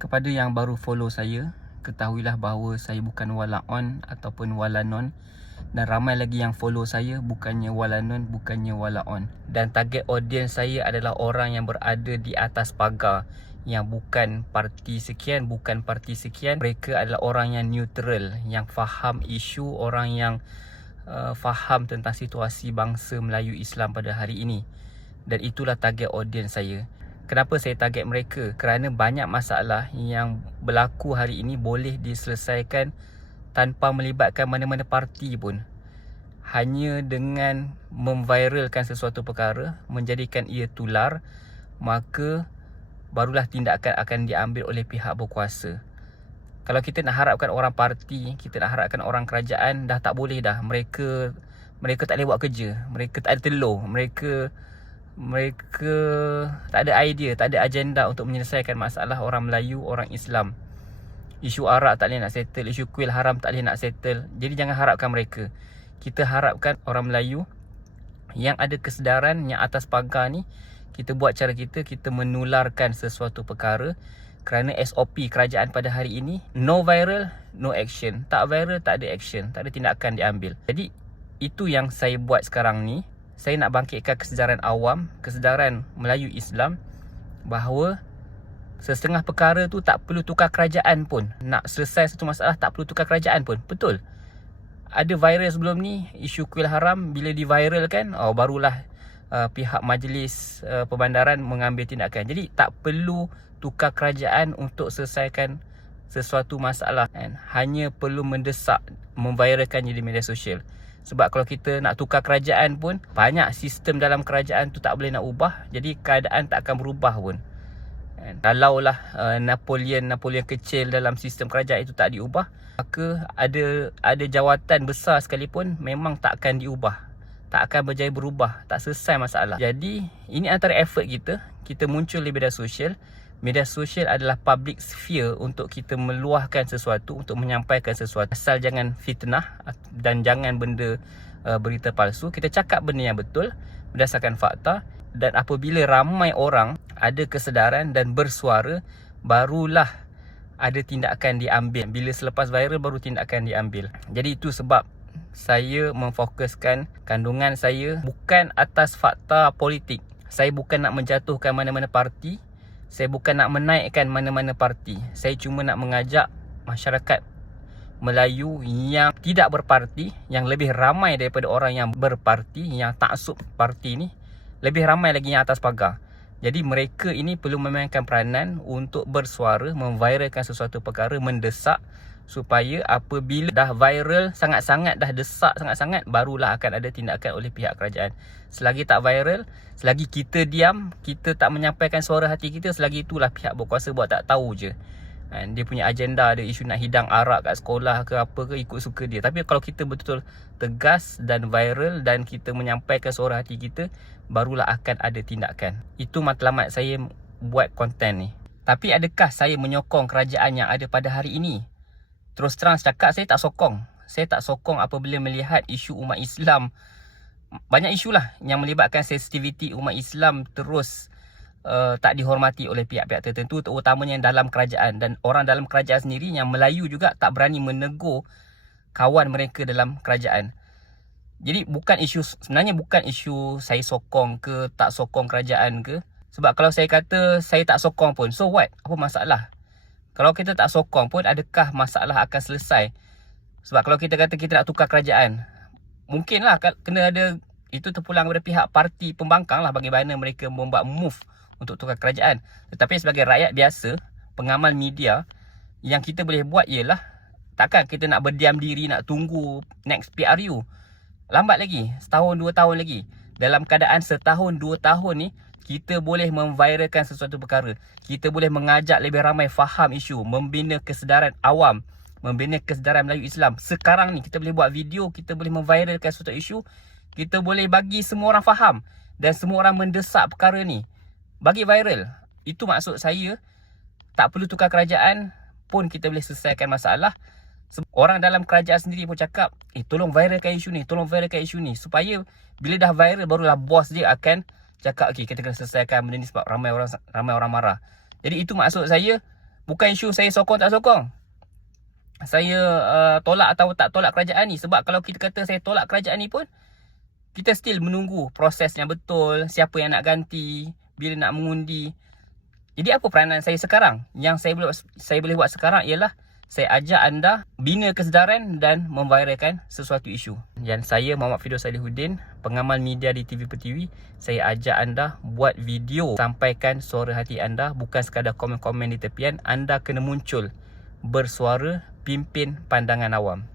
Kepada yang baru follow saya, ketahuilah bahawa saya bukan wala on ataupun wala non dan ramai lagi yang follow saya bukannya wala non, bukannya wala on. Dan target audience saya adalah orang yang berada di atas pagar yang bukan parti sekian, bukan parti sekian. Mereka adalah orang yang neutral, yang faham isu, orang yang uh, faham tentang situasi bangsa Melayu Islam pada hari ini. Dan itulah target audience saya. Kenapa saya target mereka? Kerana banyak masalah yang berlaku hari ini boleh diselesaikan tanpa melibatkan mana-mana parti pun. Hanya dengan memviralkan sesuatu perkara, menjadikan ia tular, maka barulah tindakan akan diambil oleh pihak berkuasa. Kalau kita nak harapkan orang parti, kita nak harapkan orang kerajaan, dah tak boleh dah. Mereka mereka tak boleh buat kerja. Mereka tak ada telur. Mereka mereka tak ada idea, tak ada agenda untuk menyelesaikan masalah orang Melayu, orang Islam. Isu arak tak boleh nak settle, isu kuil haram tak boleh nak settle. Jadi jangan harapkan mereka. Kita harapkan orang Melayu yang ada kesedaran yang atas pagar ni, kita buat cara kita, kita menularkan sesuatu perkara kerana SOP kerajaan pada hari ini no viral no action tak viral tak ada action tak ada tindakan diambil jadi itu yang saya buat sekarang ni saya nak bangkitkan kesedaran awam, kesedaran Melayu Islam bahawa setengah perkara tu tak perlu tukar kerajaan pun. Nak selesai satu masalah tak perlu tukar kerajaan pun. Betul. Ada viral sebelum ni, isu kuil haram bila diviralkan, oh barulah uh, pihak majlis uh, perbandaran mengambil tindakan. Jadi tak perlu tukar kerajaan untuk selesaikan sesuatu masalah. Kan? Hanya perlu mendesak memviralkannya di media sosial. Sebab kalau kita nak tukar kerajaan pun Banyak sistem dalam kerajaan tu tak boleh nak ubah. Jadi keadaan tak akan berubah pun. Kalau lah uh, Napoleon Napoleon kecil dalam sistem kerajaan itu tak diubah Maka ada ada jawatan besar sekalipun Memang tak akan diubah. Tak akan berjaya berubah. Tak selesai masalah. Jadi ini antara effort kita. Kita muncul di media sosial media sosial adalah public sphere untuk kita meluahkan sesuatu untuk menyampaikan sesuatu. Asal jangan fitnah dan jangan benda uh, berita palsu kita cakap benda yang betul berdasarkan fakta. Dan apabila ramai orang ada kesedaran dan bersuara barulah ada tindakan diambil. Bila selepas viral baru tindakan diambil. Jadi itu sebab saya memfokuskan kandungan saya bukan atas fakta politik. Saya bukan nak menjatuhkan mana-mana parti saya bukan nak menaikkan mana-mana parti. Saya cuma nak mengajak masyarakat Melayu yang tidak berparti, yang lebih ramai daripada orang yang berparti, yang taksub parti ni, lebih ramai lagi yang atas pagar. Jadi mereka ini perlu memainkan peranan untuk bersuara, memviralkan sesuatu perkara, mendesak supaya apabila dah viral sangat-sangat dah desak sangat-sangat barulah akan ada tindakan oleh pihak kerajaan. Selagi tak viral, selagi kita diam, kita tak menyampaikan suara hati kita, selagi itulah pihak berkuasa buat tak tahu je. Kan dia punya agenda ada isu nak hidang arak kat sekolah ke apa ke ikut suka dia. Tapi kalau kita betul-betul tegas dan viral dan kita menyampaikan suara hati kita, barulah akan ada tindakan. Itu matlamat saya buat konten ni. Tapi adakah saya menyokong kerajaan yang ada pada hari ini? Terus terang cakap saya tak sokong. Saya tak sokong apabila melihat isu umat Islam. Banyak isu lah yang melibatkan sensitiviti umat Islam terus uh, tak dihormati oleh pihak-pihak tertentu. Terutamanya yang dalam kerajaan. Dan orang dalam kerajaan sendiri yang Melayu juga tak berani menegur kawan mereka dalam kerajaan. Jadi bukan isu, sebenarnya bukan isu saya sokong ke tak sokong kerajaan ke. Sebab kalau saya kata saya tak sokong pun, so what? Apa masalah? Kalau kita tak sokong pun adakah masalah akan selesai? Sebab kalau kita kata kita nak tukar kerajaan, mungkinlah kena ada itu terpulang kepada pihak parti pembangkang lah bagaimana mereka membuat move untuk tukar kerajaan. Tetapi sebagai rakyat biasa, pengamal media, yang kita boleh buat ialah takkan kita nak berdiam diri nak tunggu next PRU. Lambat lagi, setahun dua tahun lagi. Dalam keadaan setahun dua tahun ni, kita boleh memviralkan sesuatu perkara. Kita boleh mengajak lebih ramai faham isu, membina kesedaran awam, membina kesedaran Melayu Islam. Sekarang ni kita boleh buat video, kita boleh memviralkan sesuatu isu, kita boleh bagi semua orang faham dan semua orang mendesak perkara ni. Bagi viral. Itu maksud saya. Tak perlu tukar kerajaan pun kita boleh selesaikan masalah. Orang dalam kerajaan sendiri pun cakap, eh tolong viralkan isu ni, tolong viralkan isu ni. Supaya bila dah viral barulah bos dia akan cakap okey kita kena selesaikan benda ni sebab ramai orang ramai orang marah. Jadi itu maksud saya Bukan isu saya sokong tak sokong. Saya uh, tolak atau tak tolak kerajaan ni. Sebab kalau kita kata saya tolak kerajaan ni pun, kita still menunggu proses yang betul, siapa yang nak ganti, bila nak mengundi. Jadi apa peranan saya sekarang? Yang saya boleh saya boleh buat sekarang ialah saya ajak anda bina kesedaran dan memviralkan sesuatu isu. Dan saya Muhammad Fidos Salihuddin, pengamal media di TV Pertiwi, saya ajak anda buat video sampaikan suara hati anda bukan sekadar komen-komen di tepian, anda kena muncul bersuara pimpin pandangan awam.